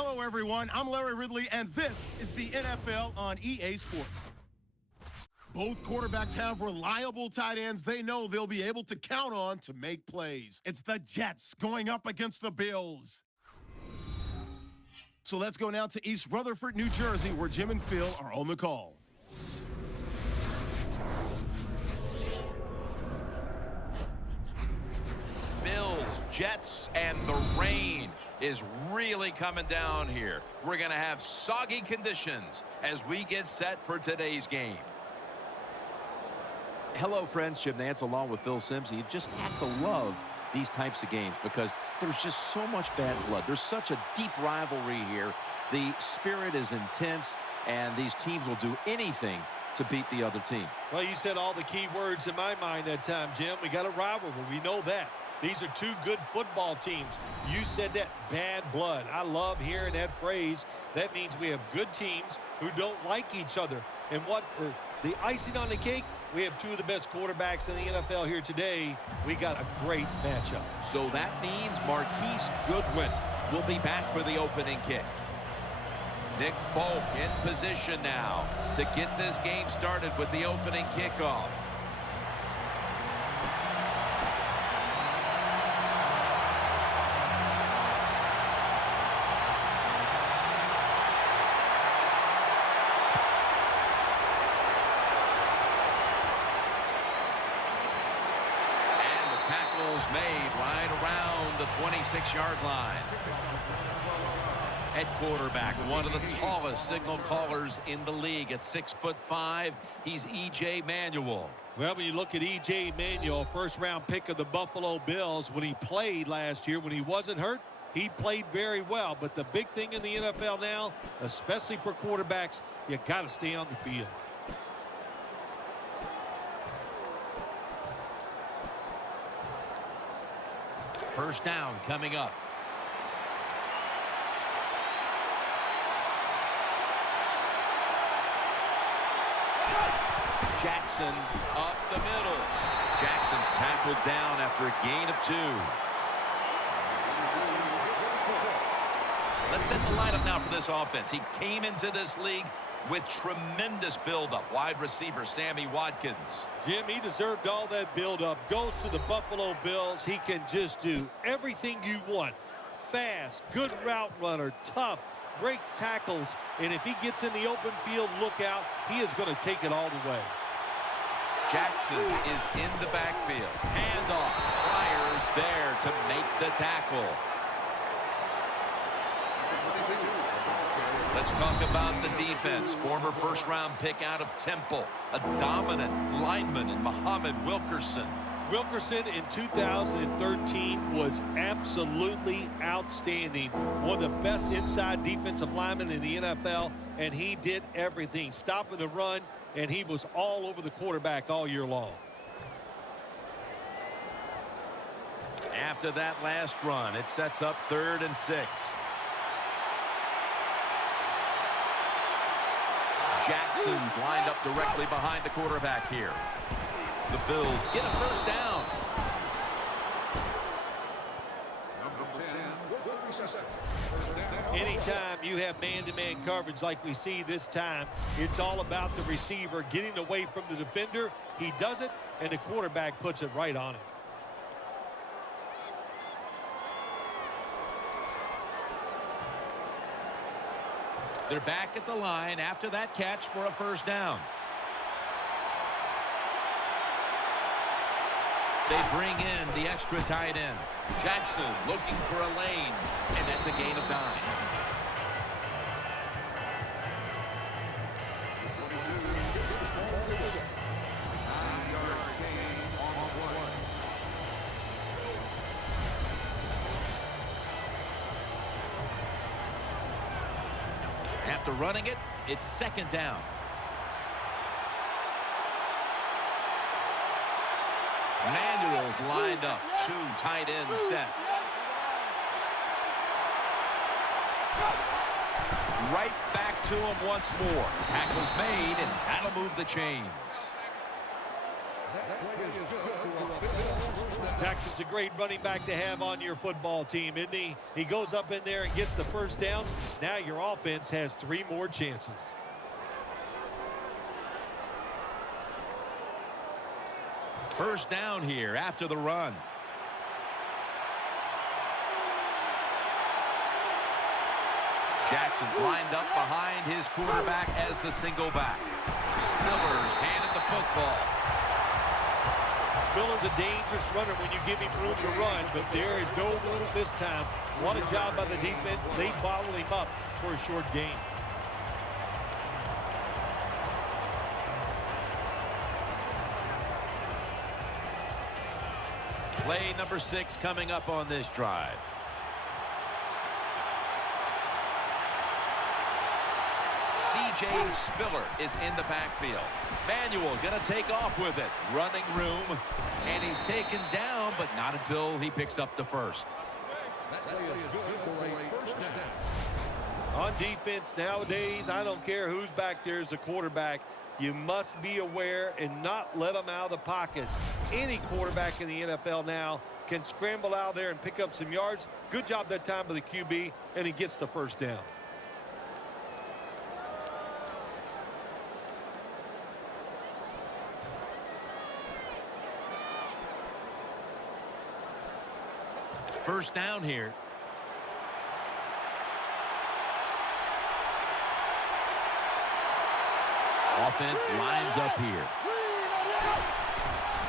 Hello, everyone. I'm Larry Ridley, and this is the NFL on EA Sports. Both quarterbacks have reliable tight ends they know they'll be able to count on to make plays. It's the Jets going up against the Bills. So let's go now to East Rutherford, New Jersey, where Jim and Phil are on the call. Bills, Jets, and the rain is really coming down here. We're going to have soggy conditions as we get set for today's game. Hello, friends. Jim Nantz along with Phil Simms. You just have to love these types of games because there's just so much bad blood. There's such a deep rivalry here. The spirit is intense, and these teams will do anything to beat the other team. Well, you said all the key words in my mind that time, Jim. We got a rivalry. We know that. These are two good football teams. You said that, bad blood. I love hearing that phrase. That means we have good teams who don't like each other. And what the icing on the cake, we have two of the best quarterbacks in the NFL here today. We got a great matchup. So that means Marquise Goodwin will be back for the opening kick. Nick Folk in position now to get this game started with the opening kickoff. Made right around the 26-yard line. At quarterback, one of the tallest signal callers in the league at 6'5". He's E.J. Manuel. Well, when you look at E.J. Manuel, first-round pick of the Buffalo Bills, when he played last year, when he wasn't hurt, he played very well. But the big thing in the NFL now, especially for quarterbacks, you got to stay on the field. First down coming up. Jackson up the middle. Jackson's tackled down after a gain of 2. Let's set the lineup now for this offense. He came into this league with tremendous buildup. Wide receiver Sammy Watkins. Jim, he deserved all that buildup. Goes to the Buffalo Bills. He can just do everything you want. Fast, good route runner, tough, breaks tackles, and if he gets in the open field, look out. He is going to take it all the way. Jackson is in the backfield. Handoff. Flyers there to make the tackle. Let's talk about the defense. Former first-round pick out of Temple. A dominant lineman in Muhammad Wilkerson. Wilkerson in 2013 was absolutely outstanding. One of the best inside defensive linemen in the NFL, and he did everything. Stopping the run, and he was all over the quarterback all year long. After that last run, it sets up 3rd and 6. Jackson's lined up directly behind the quarterback here. The Bills get a first down. Anytime you have man-to-man coverage like we see this time, it's all about the receiver getting away from the defender. He does it, and the quarterback puts it right on it. They're back at the line after that catch for a first down. They bring in the extra tight end. Jackson looking for a lane, and that's a gain of 9. After running it, it's 2nd down. Manuel's lined up. 2 tight ends set. Right back to him once more. Tackle's made, and that'll move the chains. Jackson's a great running back to have on your football team, isn't he? He goes up in there and gets the first down. Now your offense has 3 more chances. First down here after the run. Jackson's lined up behind his quarterback as the single back. Spiller's handed the football. Spiller's a dangerous runner when you give him room to run, but there is no room this time. What a job by the defense. They bottled him up for a short gain. Play number 6 coming up on this drive. C.J. Spiller is in the backfield. Manuel going to take off with it. Running room. And he's taken down, but not until he picks up the first. On defense nowadays, I don't care who's back there as a quarterback. You must be aware and not let them out of the pocket. Any quarterback in the NFL now can scramble out there and pick up some yards. Good job that time by the QB, and he gets the first down. First down here. Offense lines up here.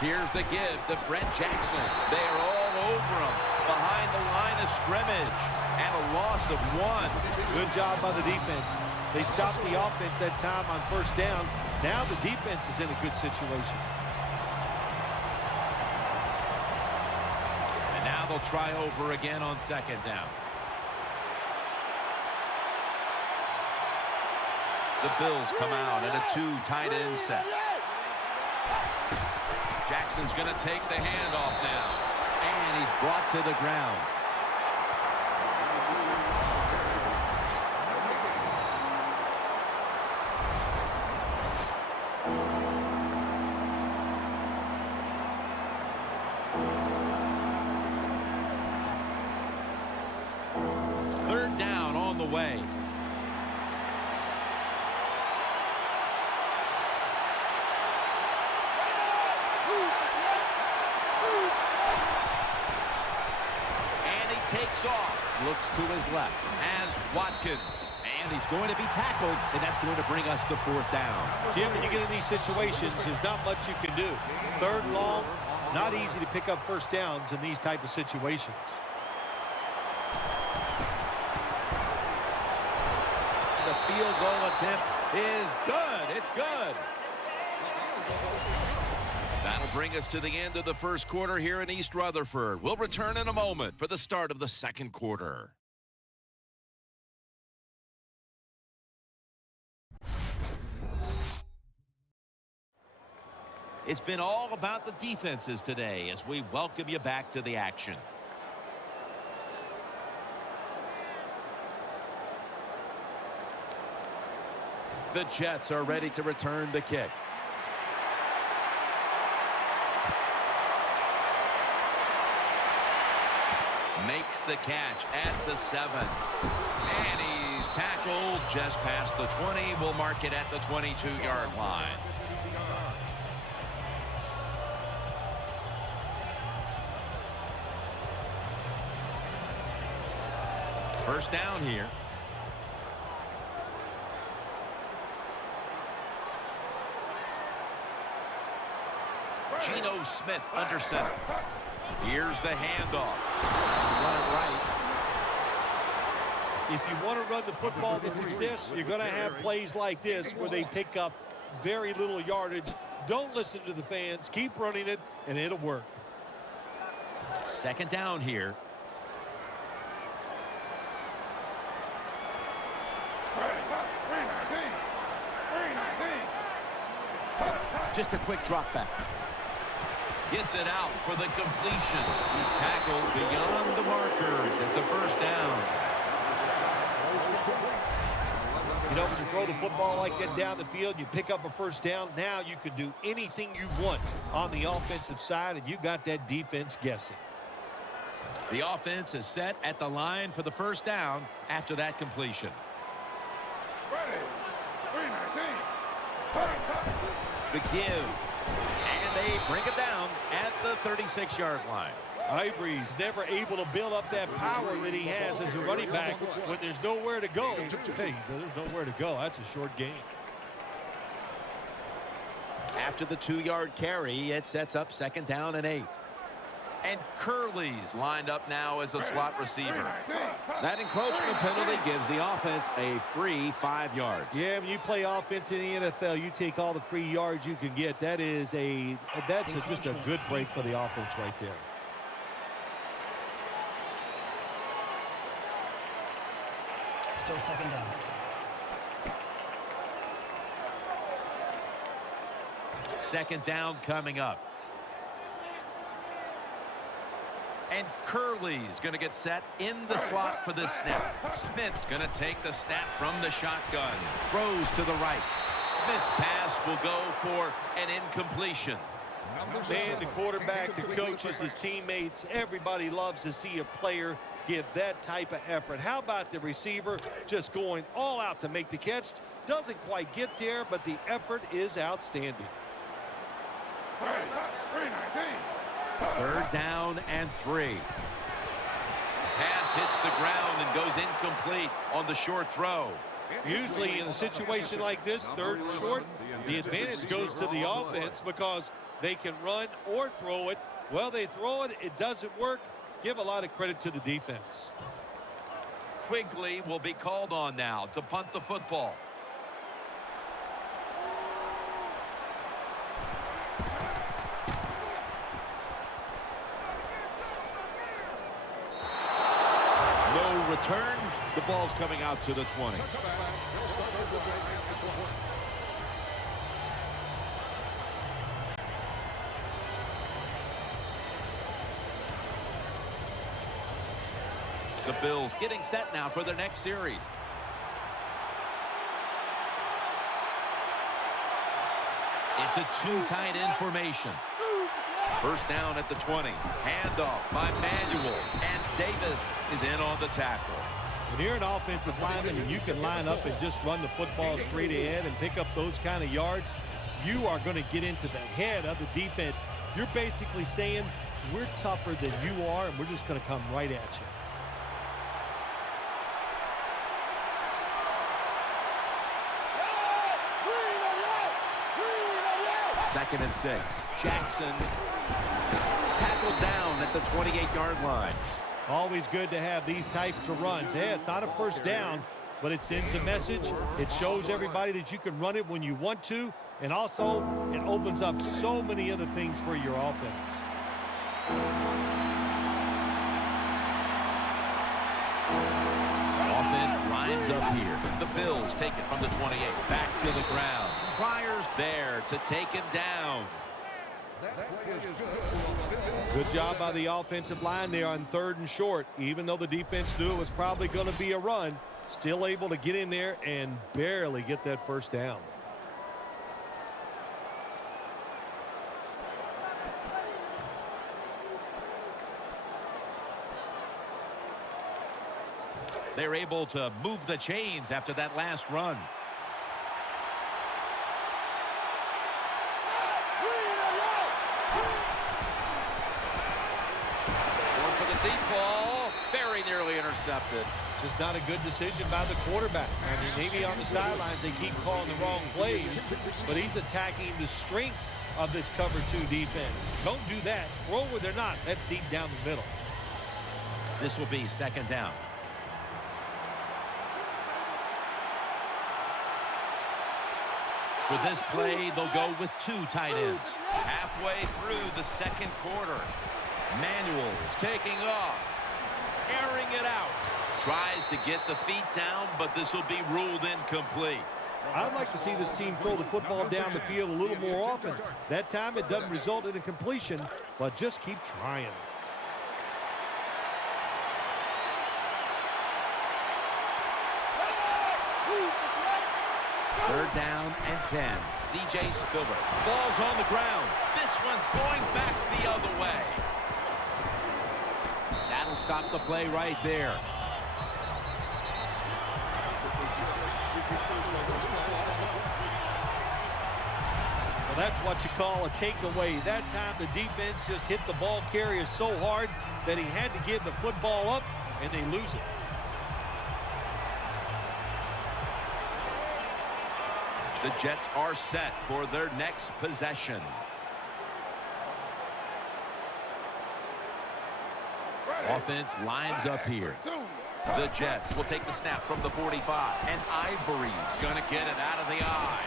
Here's the give to Fred Jackson. They're all over him behind the line of scrimmage. And a loss of 1. Good job by the defense. They stopped the offense that time on first down. Now the defense is in a good situation. And now they'll try over again on second down. The Bills come out in a 2 tight end set. Jackson's going to take the handoff now. And he's brought to the ground. Third down on the way. Takes off, looks to his left, as Watkins, and he's going to be tackled, and that's going to bring us to 4th down. Jim, when you get in these situations, there's not much you can do. 3rd and long, not easy to pick up first downs in these type of situations. The field goal attempt is good. It's good. That'll bring us to the end of the first quarter here in East Rutherford. We'll return in a moment for the start of the second quarter. It's been all about the defenses today as we welcome you back to the action. The Jets are ready to return the kick. Makes the catch at the 7. And he's tackled just past the 20. We'll mark it at the 22-yard line. First down here. Geno Smith under center. Here's the handoff. Run it right. If you want to run the football with success, you're going to have plays like this where they pick up very little yardage. Don't listen to the fans. Keep running it, and it'll work. Second down here. Just a quick drop back. Gets it out for the completion. He's tackled beyond the markers. It's a first down. You when you throw the football like that down the field, you pick up a first down. Now you can do anything you want on the offensive side, and you got that defense guessing. The offense is set at the line for the first down after that completion. The give. And they bring it down at the 36-yard line. Ivory's never able to build up that power that he has as a running back when there's nowhere to go. Hey, there's nowhere to go. That's a short game. After the 2-yard carry, it sets up 2nd down and 8. And Curley's lined up now as a slot receiver. That encroachment penalty gives the offense a free 5 yards. Yeah, when you play offense in the NFL, you take all the free yards you can get. That's just a good break for the offense right there. Still 2nd down. Second down coming up. And Curley's going to get set in the slot for this snap. Smith's going to take the snap from the shotgun. Throws to the right. Smith's pass will go for an incompletion. Man, the quarterback, the coaches, his teammates, everybody loves to see a player give that type of effort. How about the receiver just going all out to make the catch? Doesn't quite get there, but the effort is outstanding. 3rd down and 3. Pass hits the ground and goes incomplete on the short throw. Usually in a situation like this, 3rd and short, the advantage goes to the offense because they can run or throw it. Well, they throw it, it doesn't work. Give a lot of credit to the defense. Quigley will be called on now to punt the football. No return. The ball's coming out to the 20. The Bills getting set now for their next series. It's a 2 tight end formation. First down at the 20. Handoff by Manuel. And Davis is in on the tackle. When you're an offensive lineman and you can line up and just run the football straight ahead and pick up those kind of yards, you are going to get into the head of the defense. You're basically saying, we're tougher than you are, and we're just going to come right at you. Second and 6. Jackson tackled down at the 28-yard line. Always good to have these types of runs. Hey, it's not a first down, but it sends a message. It shows everybody that you can run it when you want to, and also it opens up so many other things for your offense. Offense lines up here. The Bills take it from the 28. Back to the ground. Pryor's there to take him down. Good job by the offensive line there on 3rd and short. Even though the defense knew it was probably going to be a run, still able to get in there and barely get that first down. They're able to move the chains after that last run. Going for the deep ball. Very nearly intercepted. Just not a good decision by the quarterback. I mean, maybe on the sidelines they keep calling the wrong plays, but he's attacking the strength of this cover 2 defense. Don't do that. Throw where they're not. That's deep down the middle. This will be 2nd down. For this play, they'll go with 2 tight ends. Halfway through the 2nd quarter. Manuel's taking off. Airing it out. Tries to get the feet down, but this will be ruled incomplete. I'd like to see this team throw the football down the field a little more often. That time it doesn't result in a completion, but just keep trying. Third down and 10. C.J. Spiller. Ball's on the ground. This one's going back the other way. That'll stop the play right there. Well, that's what you call a takeaway. That time the defense just hit the ball carrier so hard that he had to give the football up, and they lose it. The Jets are set for their next possession. Offense lines up here. The Jets will take the snap from the 45. And Ivory's going to get it out of the eye.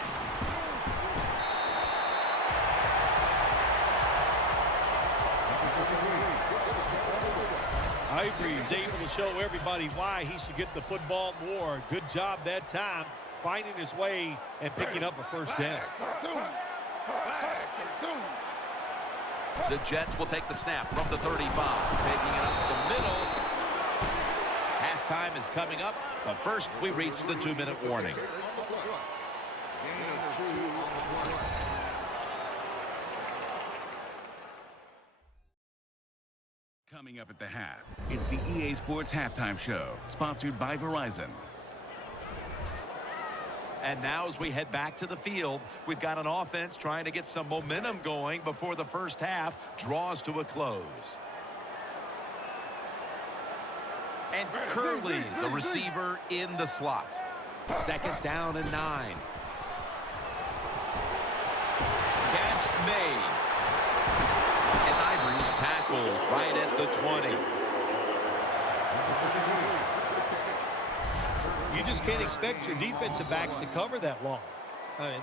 Ivory is able to show everybody why he should get the football more. Good job that time, finding his way and picking up a first down. The Jets will take the snap from the 35. Taking it up the middle. Halftime is coming up, but first we reach the 2-minute warning. Coming up at the half, it's the EA Sports Halftime Show, sponsored by Verizon. And now as we head back to the field, we've got an offense trying to get some momentum going before the first half draws to a close. And Curley's a receiver in the slot. Second down and 9. Catch made. And Ivory's tackled right at the 20. You just can't expect your defensive backs to cover that long.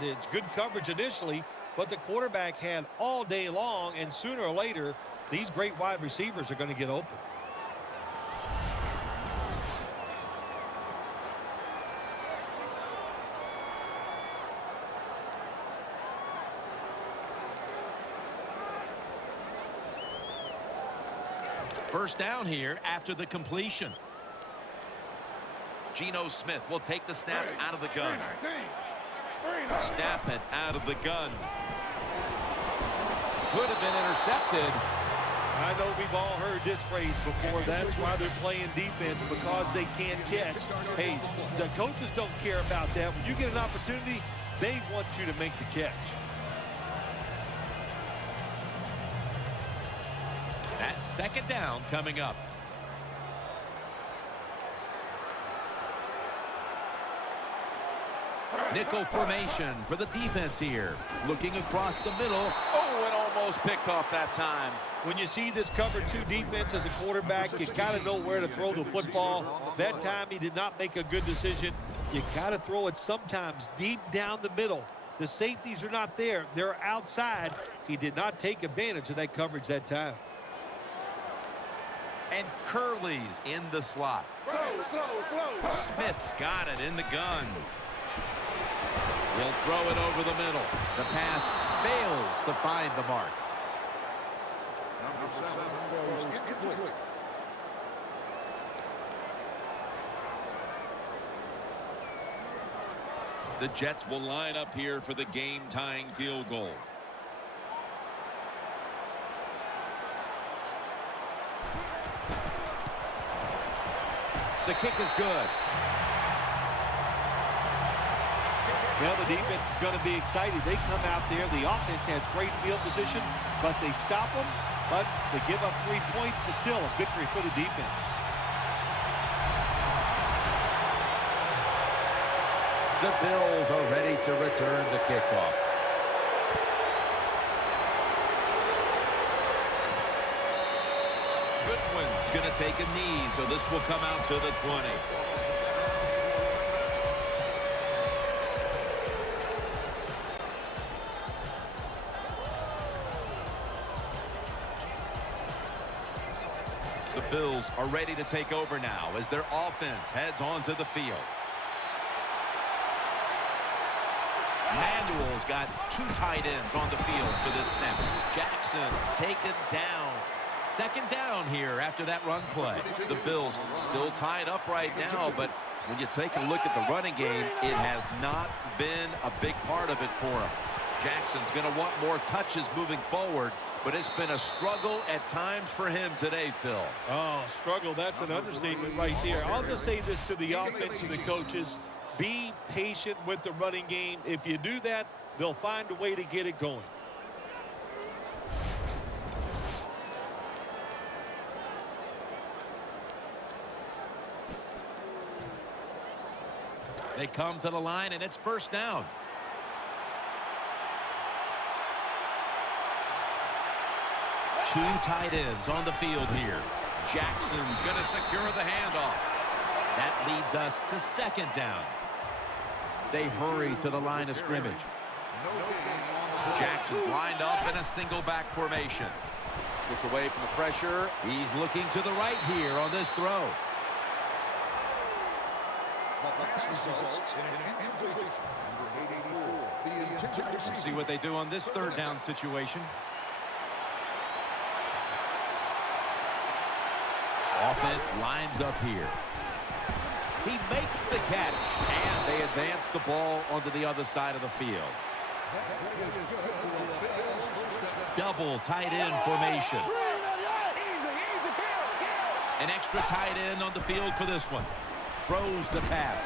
It's good coverage initially, but the quarterback had all day long, and sooner or later, these great wide receivers are going to get open. First down here after the completion. Geno Smith will take the snap out of the gun. Snap it out of the gun. Could have been intercepted. I know we've all heard this phrase before. That's why they're playing defense, because they can't catch. Hey, the coaches don't care about that. When you get an opportunity, they want you to make the catch. That's second down coming up. Nickel formation for the defense here. Looking across the middle. Oh, and almost picked off that time. When you see this cover 2 defense as a quarterback, you got to know where to throw the football. That time he did not make a good decision. You got to throw it sometimes deep down the middle. The safeties are not there. They're outside. He did not take advantage of that coverage that time. And Curley's in the slot. Smith's got it in the gun. He'll throw it over the middle. The pass fails to find the mark. The Jets will line up here for the game-tying field goal. The kick is good. Well, the defense is going to be excited. They come out there. The offense has great field position, but they stop them. But they give up 3 points, but still a victory for the defense. The Bills are ready to return the kickoff. Goodwin's going to take a knee, so this will come out to the 20. The Bills are ready to take over now as their offense heads onto the field. Manuel's got 2 tight ends on the field for this snap. Jackson's taken down. Second down here after that run play. The Bills still tied up right now, but When you take a look at the running game, it has not been a big part of it for him. Jackson's going to want more touches moving forward, but it's been a struggle at times for him today, Phil. Oh, struggle, that's an understatement right there. I'll just say this to the offense and the coaches. Be patient with the running game. If you do that, they'll find a way to get it going. They come to the line, and it's first down. Two tight ends on the field here. Jackson's going to secure the handoff. That leads us to second down. They hurry to the line of scrimmage. Jackson's lined up in a single back formation. Gets away from the pressure. He's looking to the right here on this throw. Let's see what they do on this third down situation. Offense lines up here. He makes the catch, and they advance the ball onto the other side of the field. Double tight end formation. An extra tight end on the field for this one. Throws the pass.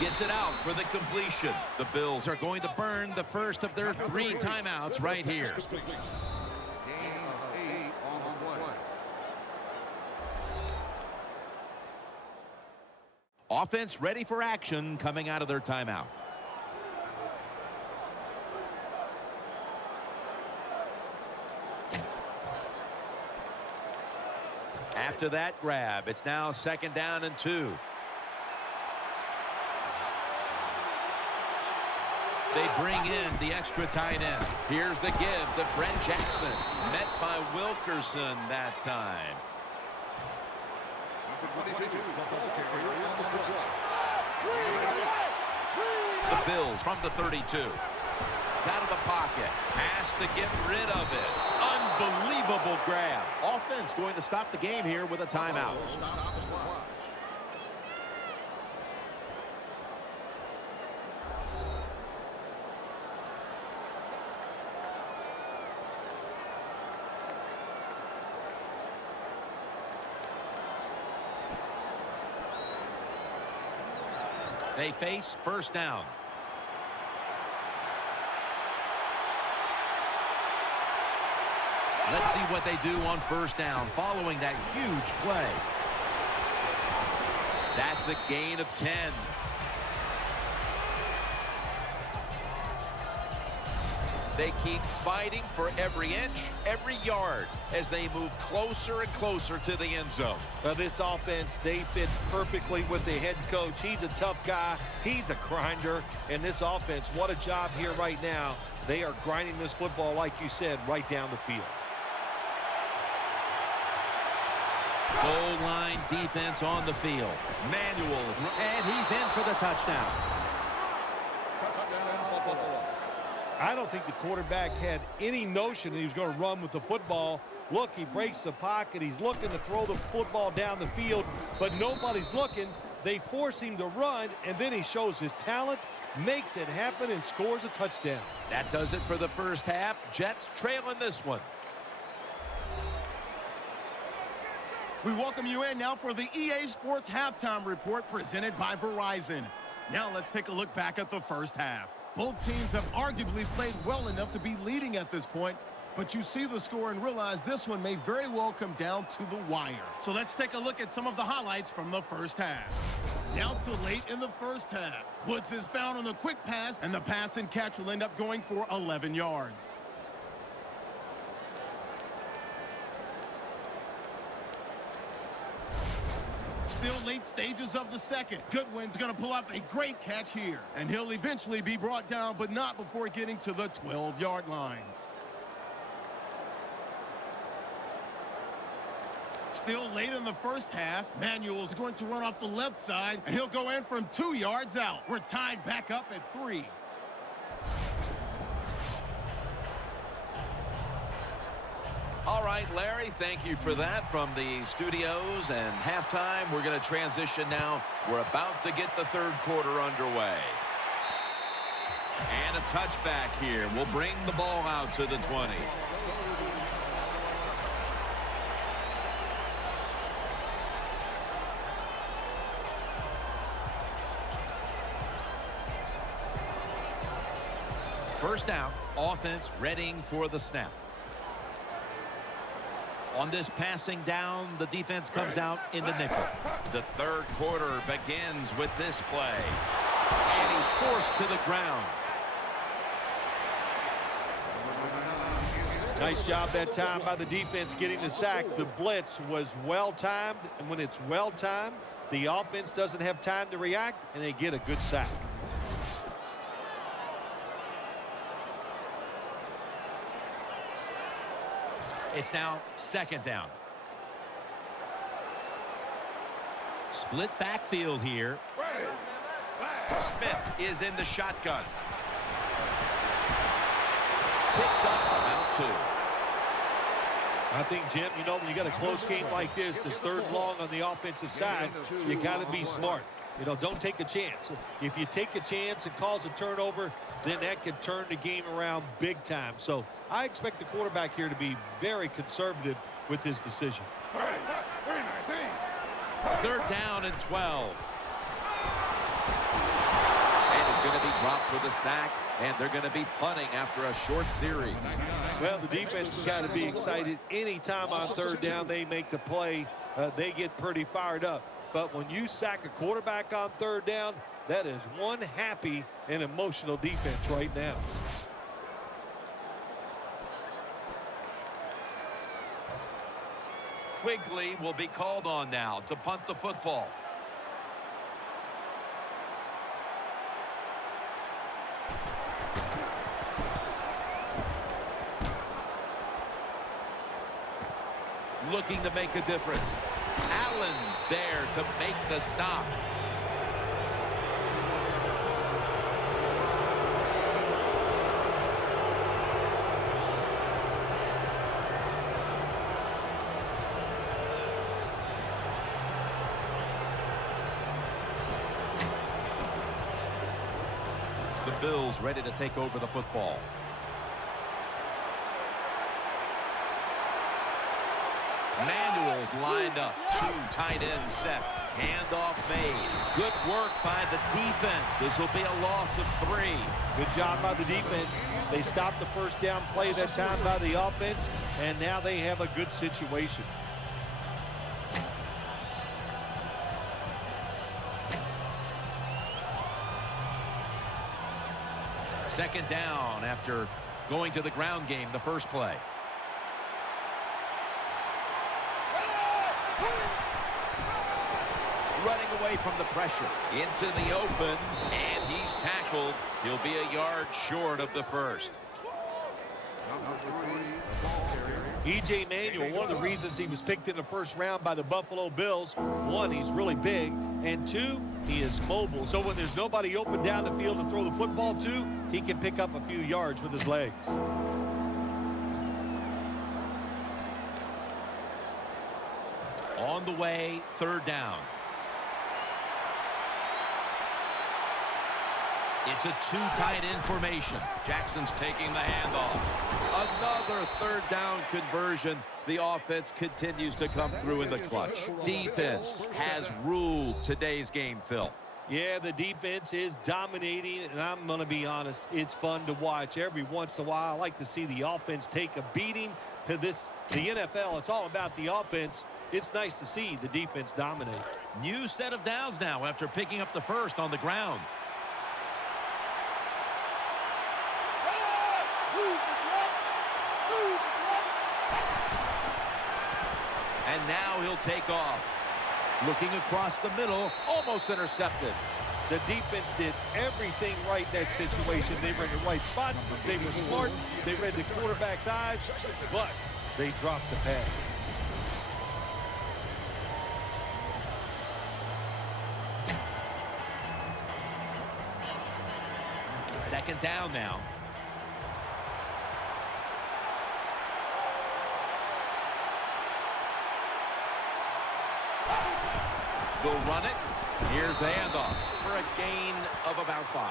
Gets it out for the completion. The Bills are going to burn the first of their 3 timeouts right here. Offense ready for action coming out of their timeout. After that grab, it's now second down and 2. They bring in the extra tight end. Here's the give to Fred Jackson. Met by Wilkerson that time. The Bills from the 32. Out of the pocket. Has to get rid of it. Unbelievable grab. Offense going to stop the game here with a timeout. They face first down. Let's see what they do on first down following that huge play. That's a gain of 10. They keep fighting for every inch, every yard as they move closer and closer to the end zone. Now, this offense, they fit perfectly with the head coach. He's a tough guy. He's a grinder. And this offense, what a job here right now. They are grinding this football, like you said, right down the field. Goal line defense on the field. Manuels, and he's in for the touchdown. I don't think the quarterback had any notion that he was going to run with the football. Look, he breaks the pocket. He's looking to throw the football down the field, but nobody's looking. They force him to run, and then he shows his talent, makes it happen, and scores a touchdown. That does it for the first half. Jets trailing this one. We welcome you in now for the EA Sports Halftime Report presented by Verizon. Now let's take a look back at the first half. Both teams have arguably played well enough to be leading at this point, but you see the score and realize this one may very well come down to the wire. So let's take a look at some of the highlights from the first half. Now to late in the first half. Woods is found on the quick pass, and the pass and catch will end up going for 11 yards. Still late stages of the second. Goodwin's going to pull off a great catch here. And he'll eventually be brought down, but not before getting to the 12-yard line. Still late in the first half. Manuel's going to run off the left side, and he'll go in from 2 yards out. We're tied back up at 3. All right. right, Larry, thank you for that from the studios and halftime. We're going to transition now. We're about to get the third quarter underway. And a touchback here. We'll bring the ball out to the 20. First down, offense readying for the snap. On this passing down, the defense comes out in the nickel. The third quarter begins with this play. And he's forced to the ground. Nice job that time by the defense getting the sack. The blitz was well-timed, and when it's well-timed, the offense doesn't have time to react, and they get a good sack. It's now second down. Split backfield here. Smith is in the shotgun. Picks up about 2. I think, Jim, you know, when you got a close game like this, it's third and long on the offensive side, you got to be smart. You know, don't take a chance. If you take a chance and cause a turnover, then that could turn the game around big time. So I expect the quarterback here to be very conservative with his decision. Third down and 12. And it's going to be dropped for the sack, and they're going to be punting after a short series. Well, the defense has got to be excited. Anytime on third down they make the play, they get pretty fired up. But when you sack a quarterback on third down, that is one happy and emotional defense right now. Quigley will be called on now to punt the football. Looking to make a difference. Allen's there to make the stop. The Bills ready to take over the football. Manuel's lined up. 2 tight ends set. Handoff made. Good work by the defense. This will be a loss of 3. Good job by the defense. They stopped the first down play that time by the offense, and now they have a good situation. Second down after going to the ground game the first play. Running away from the pressure into the open, and he's tackled. He'll be a yard short of the first. E.J. Manuel, one of the reasons he was picked in the first round by the Buffalo Bills, 1, he's really big, and 2, he is mobile. So when there's nobody open down the field to throw the football to, he can pick up a few yards with his legs. On the way, third down. It's a 2 tight end formation. Jackson's taking the handoff. Another third down conversion. The offense continues to come through in the clutch. Defense has ruled today's game, Phil. Yeah, the defense is dominating, and I'm going to be honest, it's fun to watch. Every once in a while, I like to see the offense take a beating. The NFL, it's all about the offense. It's nice to see the defense dominate. New set of downs now after picking up the first on the ground. And now he'll take off. Looking across the middle, almost intercepted. The defense did everything right in that situation. They were in the right spot. They were smart. They read the quarterback's eyes, but they dropped the pass. Second down now. They'll run it. Here's the handoff for a gain of about 5.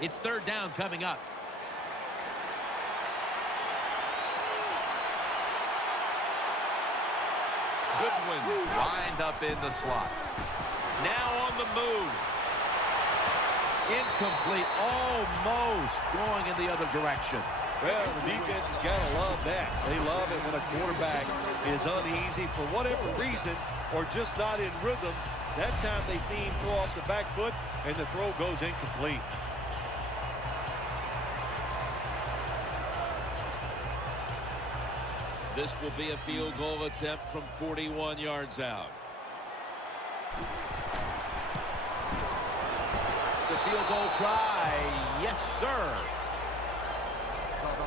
It's 3rd down coming up. Goodwin's lined up in the slot. Now on the move. Incomplete, almost going in the other direction. Well, the defense has got to love that. They love it when a quarterback is uneasy for whatever reason or just not in rhythm. That time they see him throw off the back foot, and the throw goes incomplete. This will be a field goal attempt from 41 yards out. The field goal try. Yes, sir.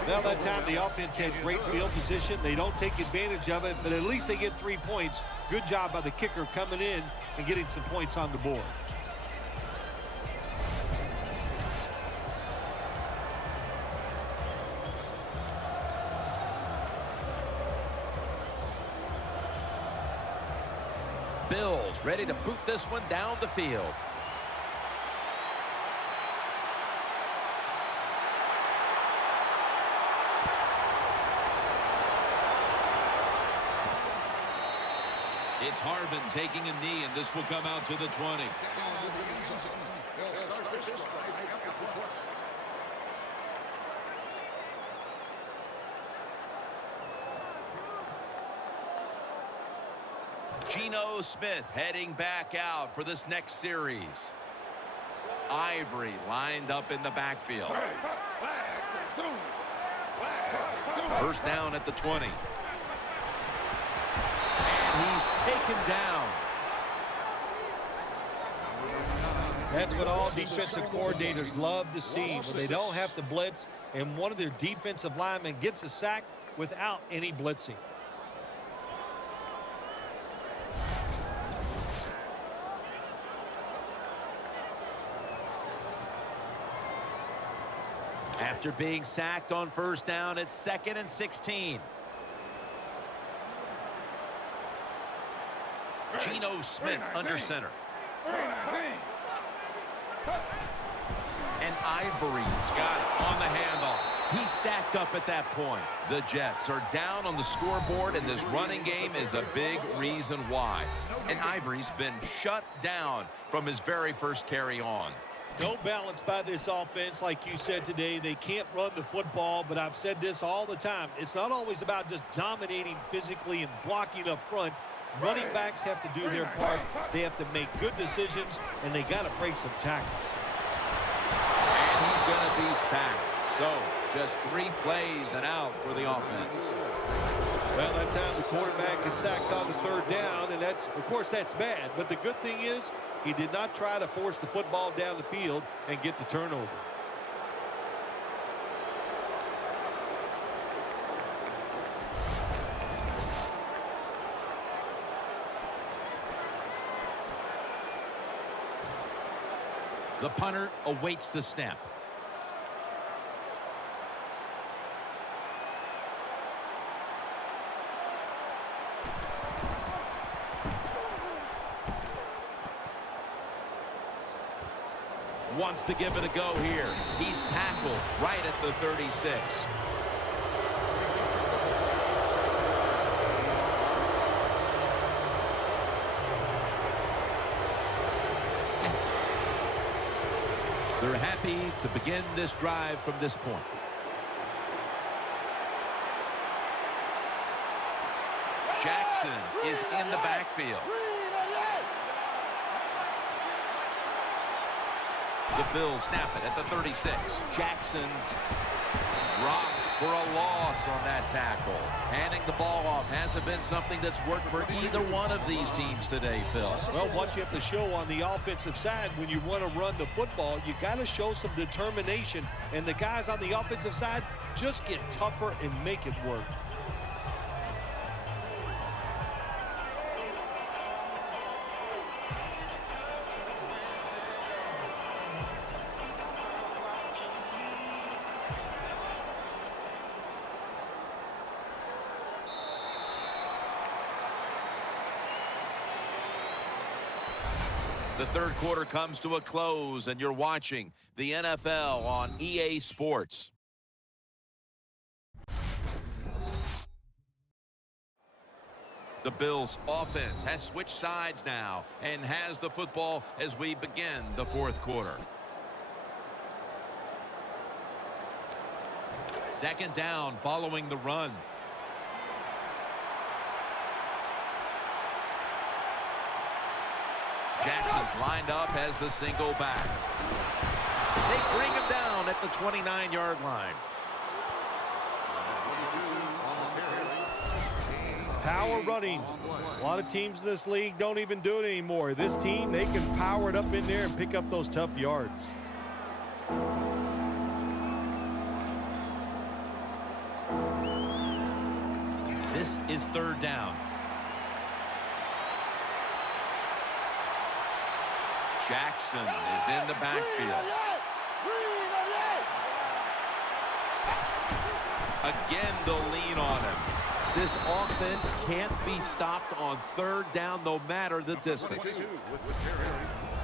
Now that time the offense had great field position. They don't take advantage of it, but at least they get 3 points. Good job by the kicker coming in and getting some points on the board. Bills ready to boot this one down the field. It's Harbin taking a knee, and this will come out to the 20. Geno Smith heading back out for this next series. Ivory lined up in the backfield. 1st down at the 20. And he's taken down. That's what all defensive coordinators love to see, when they don't have to blitz and one of their defensive linemen gets a sack without any blitzing. After being sacked on 1st down, it's 2nd and 16. Geno Smith under center. And Ivory's got it on the handoff. He stacked up at that point. The Jets are down on the scoreboard, and this running game is a big reason why. And Ivory's been shut down from his very first carry on. No balance by this offense, like you said today. They can't run the football, but I've said this all the time. It's not always about just dominating physically and blocking up front. Running backs have to do their part. They have to make good decisions, and they got to break some tackles. And he's going to be sacked. So, just 3 plays and out for the offense. Well, that time the quarterback is sacked on the 3rd down, and that's, of course, that's bad. But the good thing is, he did not try to force the football down the field and get the turnover. The punter awaits the snap. Wants to give it a go here. He's tackled right at the 36. They're happy to begin this drive from this point. Jackson is in the backfield. The Bills snap it at the 36. Jackson rocked for a loss on that tackle. Handing the ball off hasn't been something that's worked for either one of these teams today, Phil. Well, what you have to show on the offensive side when you want to run the football, you got to show some determination. And the guys on the offensive side just get tougher and make it work. The third quarter comes to a close, and you're watching the NFL on EA Sports. The Bills offense has switched sides now and has the football as we begin the fourth quarter. Second down following the run. Jackson's lined up as the single back. They bring him down at the 29-yard line. Power running. A lot of teams in this league don't even do it anymore. This team, they can power it up in there and pick up those tough yards. This is third down. Jackson is in the backfield. Again, they'll lean on him. This offense can't be stopped on third down no matter the distance.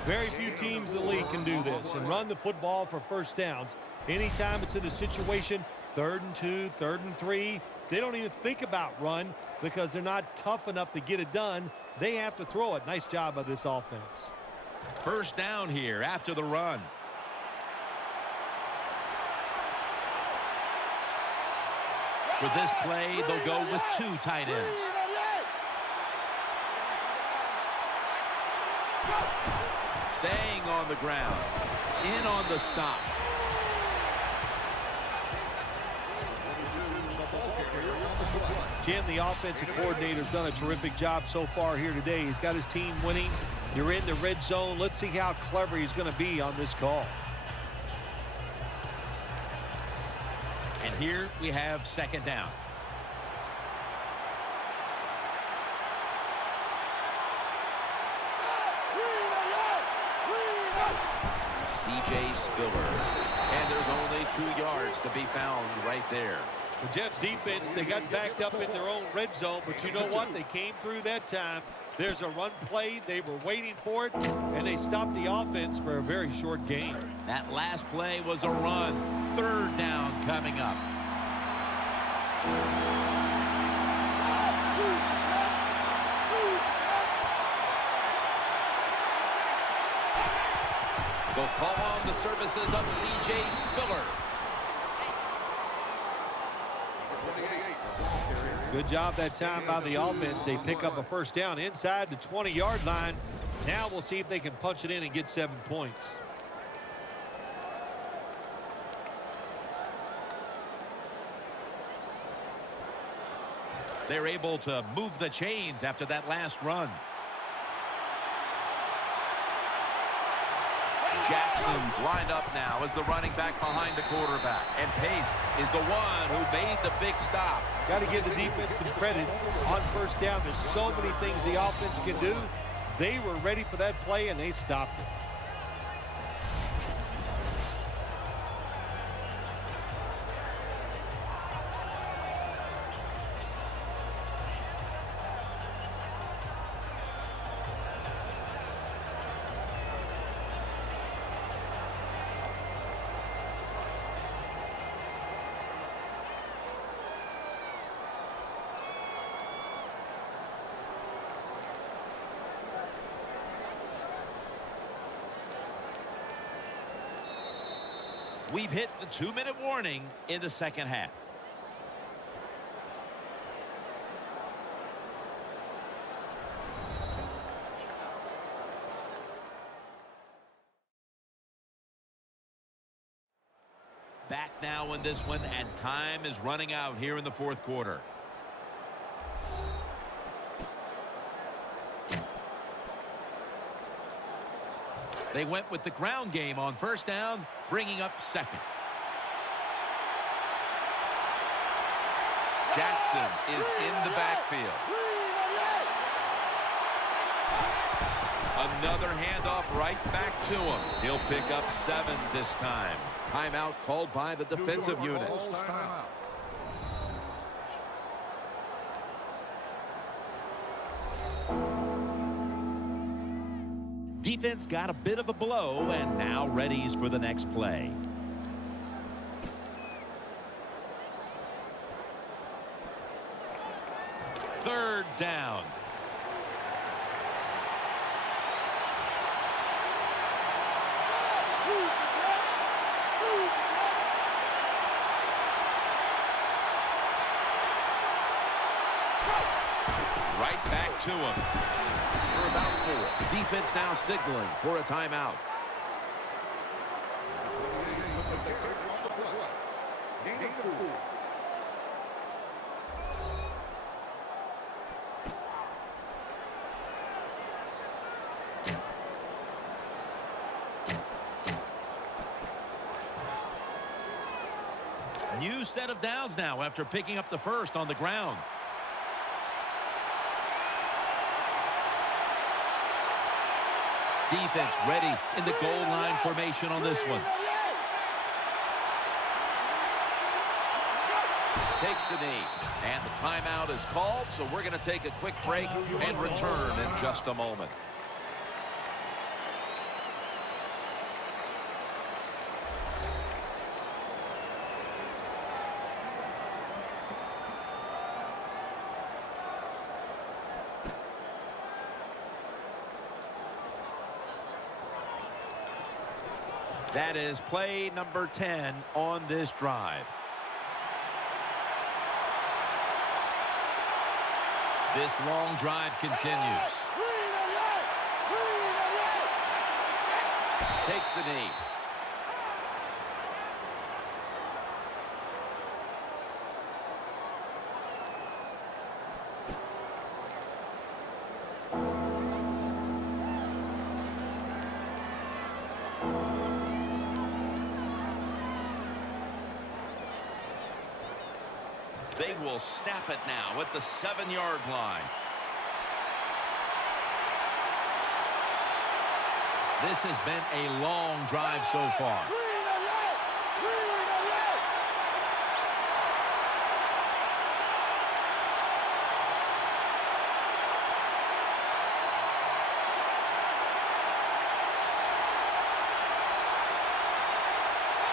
Very few teams in the league can do this and run the football for first downs. Anytime it's in a situation, 3rd and 2, 3rd and 3, they don't even think about run because they're not tough enough to get it done. They have to throw it. Nice job by this offense. First down here after the run. For this play, they'll go with 2 tight ends. Staying on the ground. In on the stop. Jim, the offensive coordinator's done a terrific job so far here today. He's got his team winning. You're in the red zone. Let's see how clever he's going to be on this call. And here we have second down. C.J. Spiller. And there's only 2 yards to be found right there. The Jets defense, they got backed up in their own red zone, but you know what? They came through that time. There's a run play. They were waiting for it, and they stopped the offense for a very short gain. That last play was a run. Third down coming up. They'll call on the services of C.J. Spiller. Good job that time by the offense. They pick up a first down inside the 20-yard line. Now we'll see if they can punch it in and get 7 points. They're able to move the chains after that last run. Jackson's lined up now as the running back behind the quarterback. And Pace is the one who made the big stop. Got to give the defense some credit on first down. There's so many things the offense can do. They were ready for that play, and they stopped it. We've hit the 2-minute warning in the second half. Back now in this one, and time is running out here in the fourth quarter. They went with the ground game on first down, bringing up second. Jackson is in the backfield. Another handoff right back to him. He'll pick up 7 this time. Timeout called by the defensive unit. Defense got a bit of a blow and now readies for the next play. Third down. Right back to him. For about 4. Defense now signaling for a timeout. New set of downs now after picking up the first on the ground. Defense ready in the goal line formation on this one. Takes the knee. And the timeout is called, so we're going to take a quick break and return in just a moment. That is play number 10 on this drive. This long drive continues. Takes the knee. They will snap it now at the 7-yard line. This has been a long drive so far.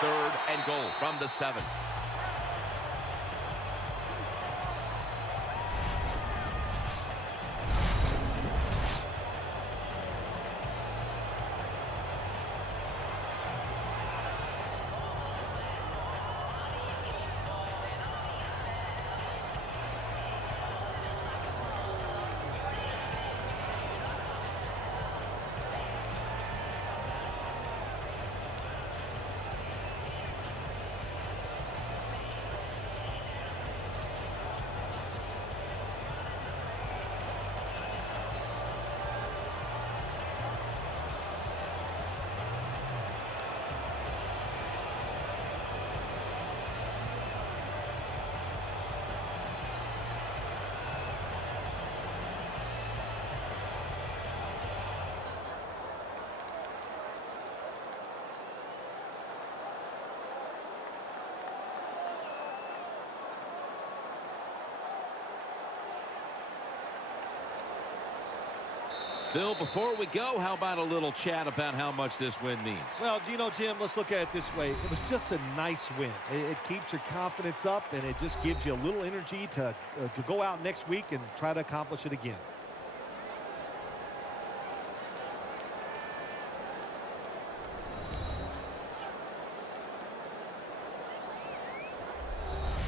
Third and goal from the 7. Phil, before we go, how about a little chat about how much this win means? Well, you know, Jim, let's look at it this way. It was just a nice win. It keeps your confidence up, and it just gives you a little energy to go out next week and try to accomplish it again.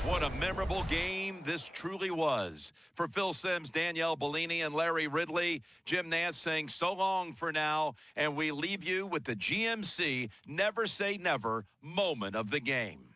What a memorable game this truly was. For Phil Simms, Danielle Bellini, and Larry Ridley, Jim Nantz saying so long for now, and we leave you with the GMC Never Say Never moment of the game.